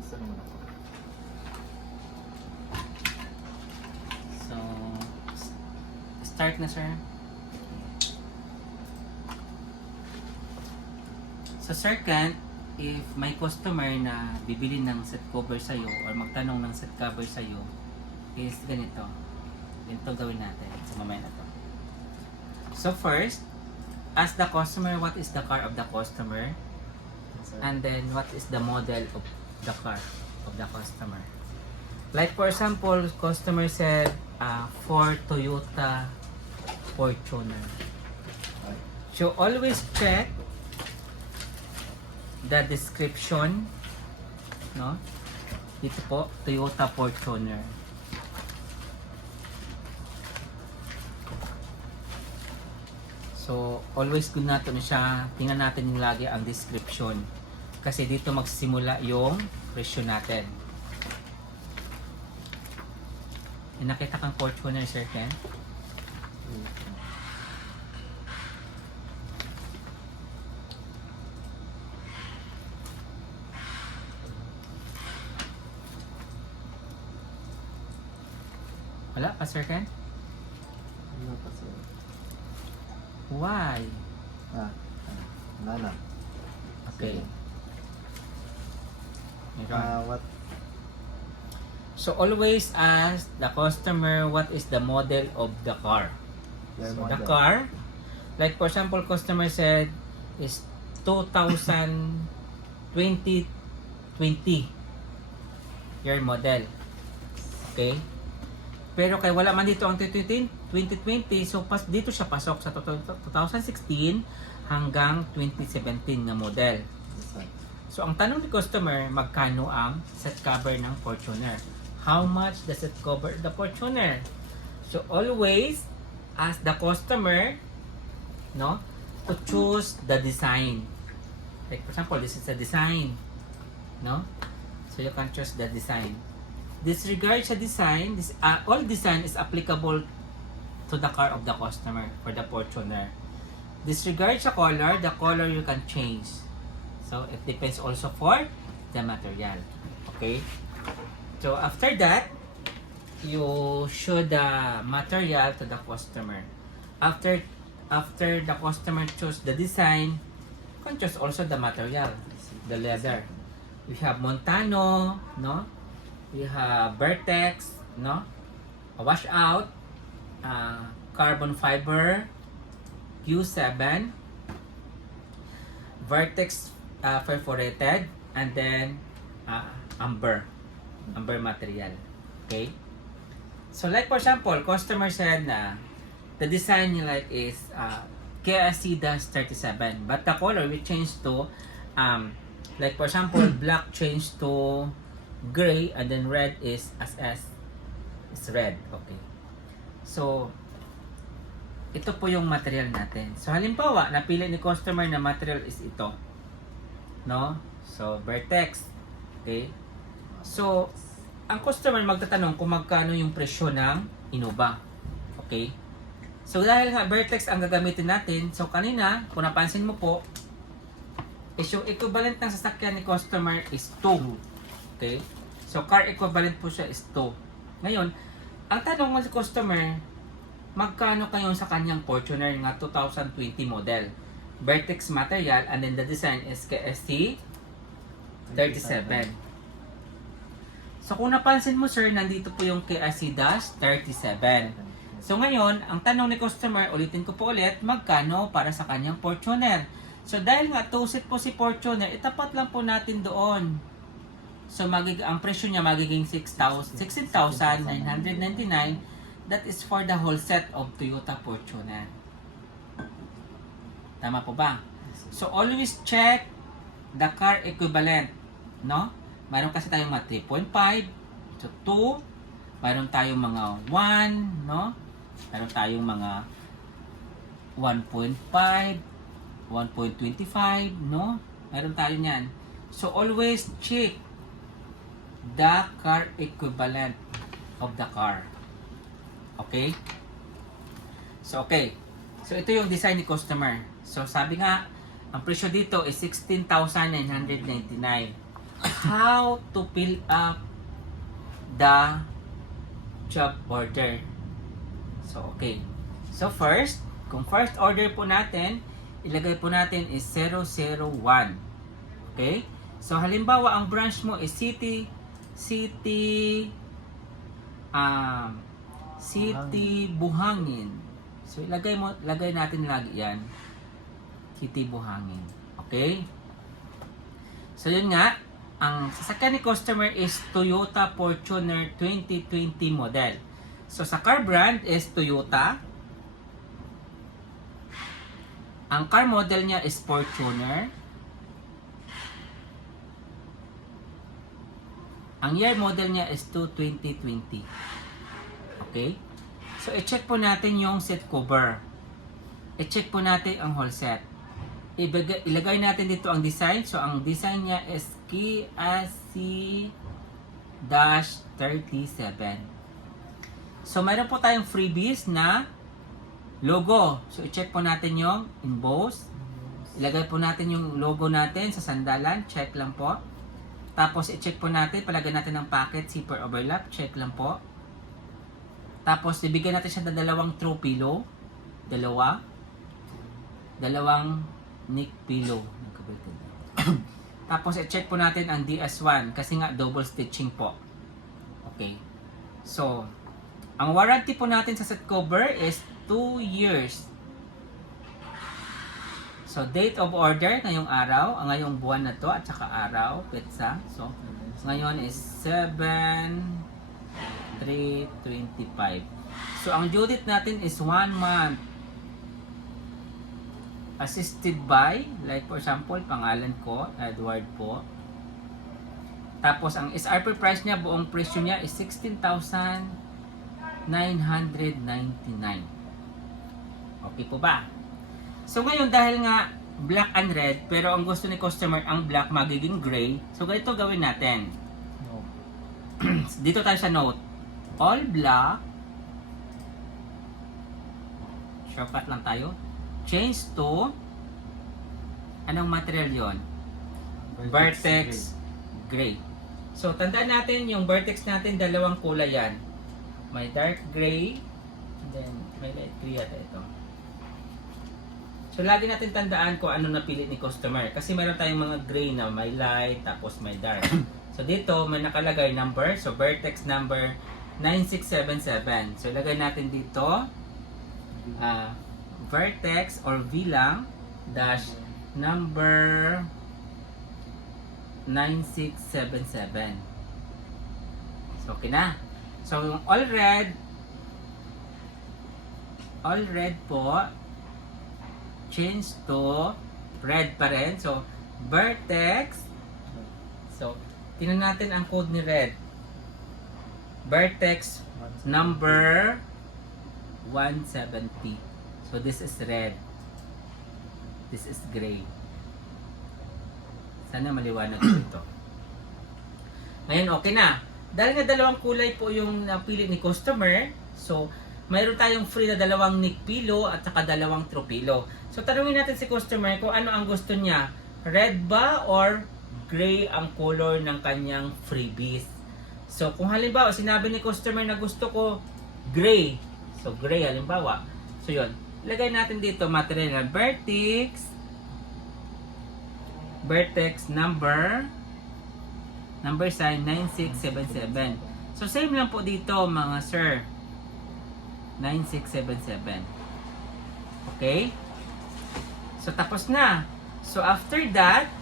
Isa naman ako. So, start na sir. So second, if may customer na bibili ng set cover sa'yo or magtanong ng set cover sa'yo, is ganito. Ganito gawin natin sa mamaya na to. So first, ask the customer what is the car of the customer, and then what is the model of the car of the customer. Like for example, customer said Ford Toyota Fortuner. So always check the description, no? Dito po, Toyota Fortuner. So, always good natin siya. Tingnan natin yung lagi ang description. Kasi dito magsisimula yung presyo natin. May nakita kang Fortuner, Sir Ken? Wala pa, Sir Ken? Ano pa sir? Why? Wala na. Okay. What? So always ask the customer what is the model of the car. Your So the model. car, like for example, customer said is 2020 your model. Okay? Pero kay wala man dito ang 2020, so dito siya pasok sa 2016 hanggang 2017 na model. So ang tanong ni customer, magkano ang set cover ng Fortuner? How much the set cover the Fortuner? So always ask the customer, no, to choose the design. Like for example, this is a design, no? So you can choose the design. Disregard sa design, all design is applicable to the car of the customer for the Fortuner. Disregard sa color, the color you can change. So it depends also for the material. Okay? So after that, you show the material to the customer. After the customer choose the design, you can choose also the material, the leather. We have Montano, no? We have Vertex, no? A washout, carbon fiber, Q7, Vertex perforated, and then amber material. Okay? So like for example, customer said na the design you like is KSC-37, but the color we change to like for example, black change to gray, and then red is SS is red. Okay. So ito po yung material natin. So halimbawa, napili ni customer na material is ito. No? So Vertex. Okay? So ang customer magtatanong kung magkano yung presyo ng Innova. Okay? So dahil nga Vertex ang gagamitin natin, so kanina, kung napansin mo po, is yung equivalent ng sasakyan ni customer is 2. Okay? So, car equivalent po siya is 2. Ngayon, ang tanong ng customer, magkano kayo sa kanyang Fortuner nga 2020 model? Vertex material, and then the design is KSC 37. So, kung napansin mo sir, nandito po yung KSC-37. So, ngayon, ang tanong ni customer, ulitin ko po ulit, magkano para sa kanyang Fortuner? So, dahil nga 2-seat po si Fortuner, itapat lang po natin doon. So ang presyo niya magiging 16,999. That is for the whole set of Toyota Fortuner. Tama po ba? So always check the car equivalent, no? Mayroon kasi tayong mga 3.5, so 2, mayroon tayong mga 1, no? Mayroon tayong mga 1.5, 1.25, no? Mayroon tayo niyan. So always check the car equivalent of the car. Okay? So, okay. So, ito yung design ni customer. So, sabi nga, ang presyo dito is 16,999. how to fill up the job order. So, okay. So, first, kung first order po natin, ilagay po natin is 001. Okay? So, halimbawa, ang branch mo is City Buhangin. So, lagay natin lagi yan. City Buhangin. Okay? So, yun nga. Ang sasakyan ni customer is Toyota Fortuner 2020 model. So, sa car brand is Toyota. Ang car model niya is Fortuner. Ang year model niya is 2020. Okay? So, i-check po natin yung seat cover. I-check po natin ang whole set. Ilagay natin dito ang design. So, ang design niya is Kia C-37. So, mayroon po tayong freebies na logo. So, i-check po natin yung emboss. Ilagay po natin yung logo natin sa sandalan. Check lang po. Tapos, i-check po natin. Palagay natin ng pocket, zipper overlap. Check lang po. Tapos, ibigay natin siya ng dalawang throw pillow. Dalawang neck pillow. Tapos, i-check po natin ang DS1 kasi nga double stitching po. Okay. So, ang warranty po natin sa set cover is 2 years. So, date of order, ngayong araw, ngayong buwan na to, at saka araw, petsa. So, ngayon is 7/3/25. So, ang due date natin is 1 month. Assisted by, like for example, pangalan ko, Edward po. Tapos, ang SRP price niya, buong presyo niya is 16,999. Okay po ba? So, ngayon, dahil nga black and red, pero ang gusto ni customer, ang black magiging gray. So, ganito gawin natin. No. Dito tayo sa note. All black. Shortcut lang tayo. Change to anong material yon? Vertex gray. So, tandaan natin yung vertex natin, dalawang kulay yan. May dark gray, then may light gray yata ito. So, lagi natin tandaan kung ano napili ni customer. Kasi meron tayong mga gray na may light, tapos may dark. So, dito may nakalagay number. So, vertex number 9677. So, ilagay natin dito vertex or V lang dash number 9677. So, okay na. So, yung all red po change to red pa rin. So, vertex. So, tingnan natin ang code ni red. Vertex number 170. So, this is red. This is gray. Sana maliwanag ito. Ngayon, okay na. Dahil nga dalawang kulay po yung napili ni customer, so, mayroon tayong free na dalawang neck pillow at saka dalawang throw pillow. So, tanungin natin si customer kung ano ang gusto niya. Red ba or gray ang color ng kanyang freebies? So, kung halimbawa, sinabi ni customer na gusto ko gray. So, gray halimbawa. So, yun. Lagay natin dito material na vertex number sign 9677. So, same lang po dito mga sir. 9677. Okay? So, tapos na. So, after that,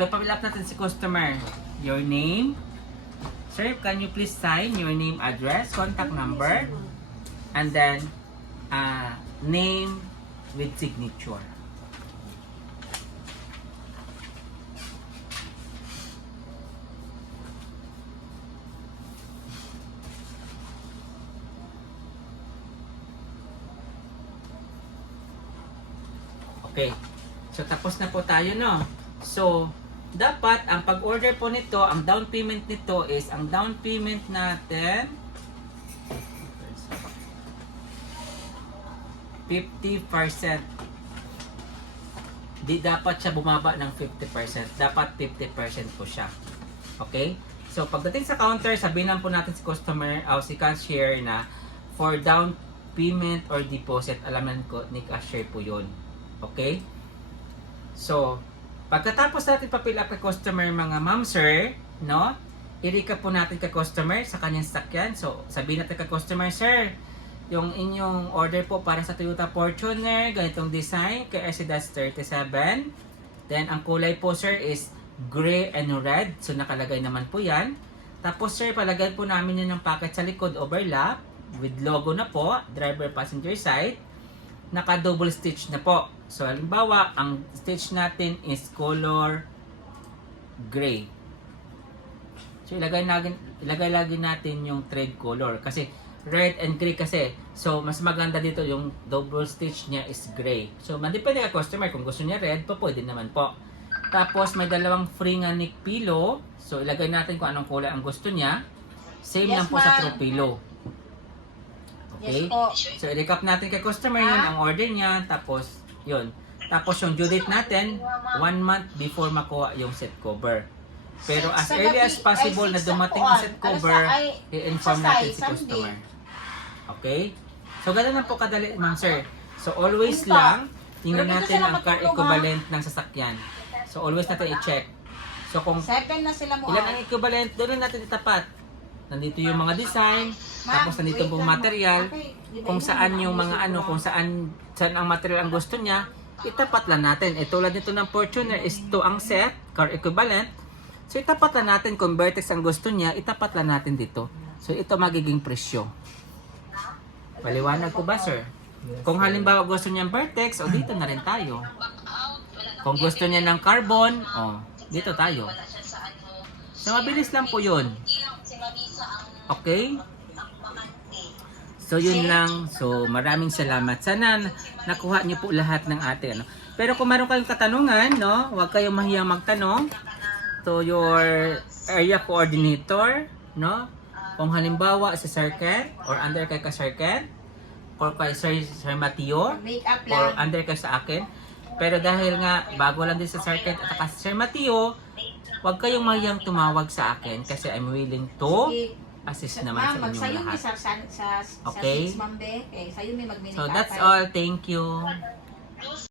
papafill up natin si customer. Your name. Sir, can you please sign your name, address, contact number, and then name with signature. Okay. So, tapos na po tayo, no? So, dapat, ang pag-order po nito, ang down payment nito is, ang down payment natin, 50%. di dapat siya bumaba ng 50%. Dapat 50% po siya. Okay? So, pagdating sa counter, sabihin lang po natin si customer o si cashier na for down payment or deposit, alaman ko ni cashier po yun. Okay? So, pagkatapos natin pa-fill up kay customer mga ma'am sir, no? I-recap po natin kay customer sa kanyang sakyan. So, sabihin natin kay customer, sir, yung inyong order po para sa Toyota Fortuner, ganitong design, kay SC-37. Then, ang kulay po sir is gray and red. So, nakalagay naman po yan. Tapos sir, palagay po namin yun ng packet sa likod, overlap, with logo na po, driver passenger side. Naka-double stitch na po. So, halimbawa, ang stitch natin is color gray. So, ilagay lagi natin yung thread color. Kasi, red and gray kasi. So, mas maganda dito yung double stitch niya is gray. So, madepende ka customer. Kung gusto niya red, pwede naman po. Tapos, may dalawang free nga neck pillow. So, ilagay natin kung anong kulay ang gusto niya. Same lang po sa throw pillow. Okay? Yes po. So, i-recap natin kay customer yun ang order niya. Tapos, yun. Tapos, yung due date natin, 1 month before makuha yung set cover. Pero as early as possible na dumating ang set cover, i-inform natin si customer. Okay? So, ganun lang po kadali, ma'am sir. So, always lang, tingnan natin ang car equivalent ng sasakyan. So, always natin i-check. So, kung 7 na sila mo. ilan ang equivalent, doon lang natin itapat. Nandito yung mga design, tapos nandito yung material, kung saan yung mga ano, kung saan ang material ang gusto niya, itapat lang natin. Eh, tulad nito ng Fortuner is 2 ang set, car equivalent. So, itapat lang natin kung vertex ang gusto niya, itapat lang natin dito. So, ito magiging presyo. Paliwanag ko ba, sir? Kung halimbawa gusto niya ng vertex, o dito na rin tayo. Kung gusto niya ng carbon, o dito tayo. So, mabilis lang po yun. Okay? So, yun lang. So, maraming salamat. Sana nakuha niyo po lahat ng ating ano. Pero kung meron kayong katanungan, no, huwag kayong mahiyang magtanong to your area coordinator, no? Kung halimbawa sa circuit or under kay ka-circuit or kay Sir Mateo Make-up or lang. under kay sa akin. Pero dahil nga bago lang din sa circuit at saka si Sir Mateo, huwag kayong mahiyang tumawag sa akin kasi I'm willing to Sige. assist naman sa Ma'am, inyong magsayo mi lahat. sa Okay? 6 ma'am be. Okay, sayo mi magminikap. So that's all. Thank you.